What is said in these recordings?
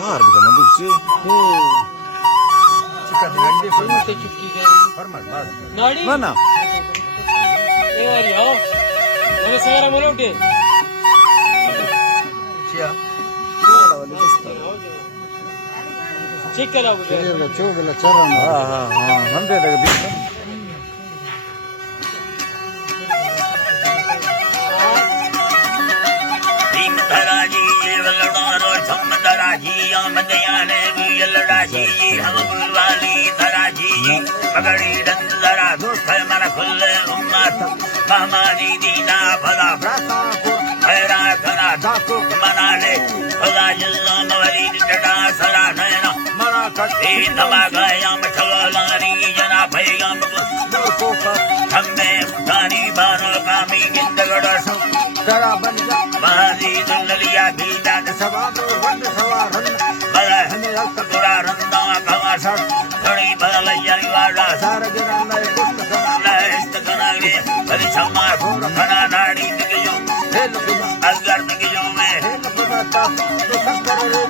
Tar bir zaman dursun. Mana? Nanti ada bisa. पगड़ी डंडरा दुख मन खुले उम्मत महामारी दीना भला भ्रता को हैरा धना दासुक मना ले खुदा जिल्ला मवरी डडा सरा नैना मना कटे दमा गया मछलारी जना भयम को हमें उठानी बानो कामी गिंदगड़ सु जरा बन जा महारी दुनिया दीदा सवा तो वंद सवा रन बला हमें रक्त गुरा रंदा कवा सर खड़ी बदल जाई वाला सार जना में कुछ करना इस्त कनागे बड़ी क्षमा घोर खना नाड़ी दियो हेल अगर दियो में हेल पता तो शंकर रे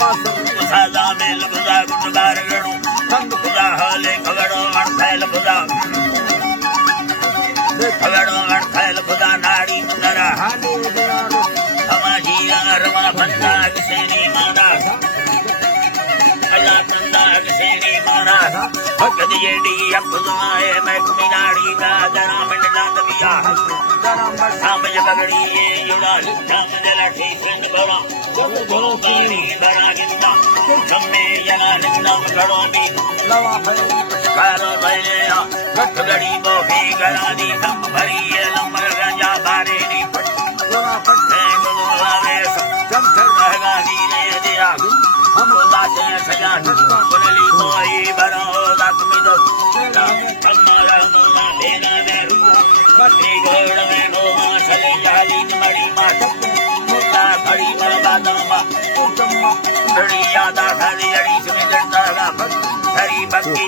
मासम सादा में लबदा गुंडार गणो संग खुदा हाले खगड़ो अर्थैल खुदा खगड़ो अर्थैल खुदा नाड़ी मंदरा हाले दयारो समाजी रमा बंदा किसेनी माना अल्लाह चंदा किसेनी माना भगत येडी अब्दुल्लाए मैं कुमिनाड़ी का जरा मिल लांद बिया जरा मसाम जगड़ी ये युड़ा लिखा में लाठी सिंह बरा दोनों पानी बड़ा गिंदा सम्मे जना निंदा करो भी लवा भले कारो भले गट गड़ी बोही गरानी हम भरी ये लंबर गंजा बारे नी लवा पट्टे गुलावे चमचर रहगा दी ने दिया हम लाजे सजा नस्ता बोली कोई बरो लक्ष्मी दो हमारा मुल्ला देना में बत्ती घोड़ में नोमा चले जाली मड़ी मात मुल्ला खड़ी बर्बादों मा उतम्मा खड़ी यादा खड़ी अड़ी सुनी डरता गा खड़ी बत्ती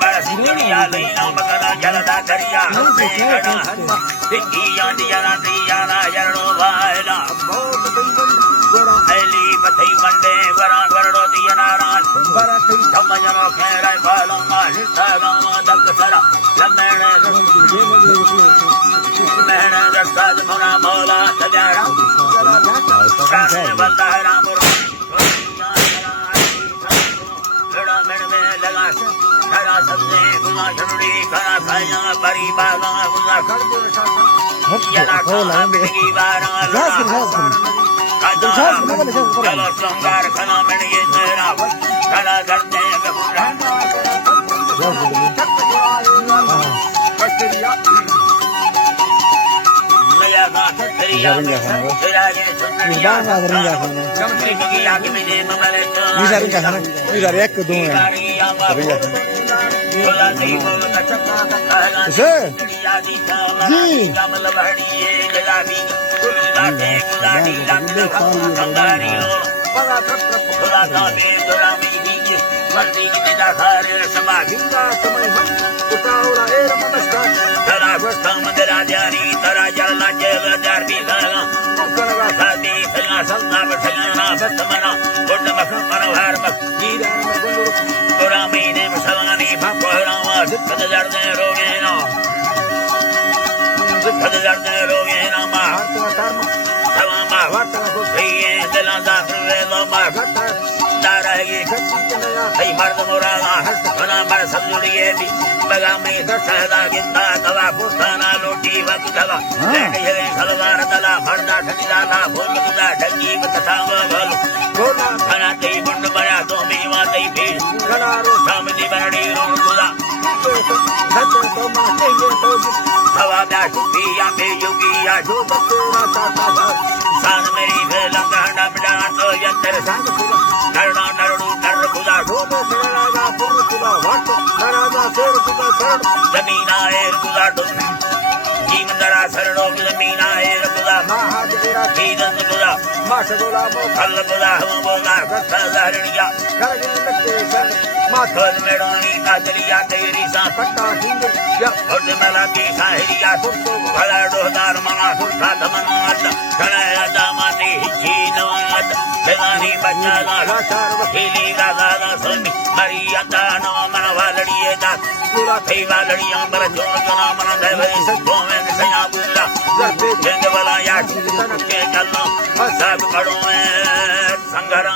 बरस दुनिया लईना मगला जलदा दरिया हमसे गड़ा हन्मा दिखी याद याना दियाना यरणो भाईला बहुत बिंगल गोरा ऐली पथई मंडे गोरा वरडो दियनारान बरस समझनो खेरा बालों मा हिस्सा गामा दक सरा लमेणे मेहने दस्ताज मुना मौला सजारा काने बंदा राम लड़ा मेड़ में लगा खरा सबने गुना झुड़ी खरा खाया बड़ी बागा गुना कर दो जना खाना मिटगी बारा चलो श्रृंगार खाना मिट ये तेरा खड़ा करते मर्द मुरादा हस्त खना मर सब जुड़िए भी बगा में दशहदा गिंदा तवा पुस्ताना लोटी वक दवा ये सलवार तला भरदा ठंडा ला भोग गुदा ढंगी कथा भल गोला खना ते बुंड बड़ा तो मीवा ते भी खना रो सामने बड़ी रो गुदा सच तो माते ये तो हवा दा छुपिया में योगिया जो बतरा ता सान मेरी भेला गहना बिड़ा तो यंत्र संग करना नरडू कर खुदा ढोबो राजा पुर खुदा वट राजा शेर खुदा सर जमीन आए खुदा डुम जीवन दरा सरडो जमीन आए खुदा महादेरा जीवन खुदा माश गोला मो खल खुदा हम बोला गथा हरनिया करगे लगते सर माथल मेड़ोनी काजरिया तेरी सा पट्टा सिंह या और मला की साहरिया तुमको भला डोदार मना सुरता दमन घना दामाते ही नवा देवानी बच्चा लाल हीली गागा सोनी हरी अंदा नो मन वालड़िए दा पूरा थई वालड़ियां बर जोन जना मन देवे गोवे सया बुला जिंद वाला या के चलना सब खड़ो में संगरा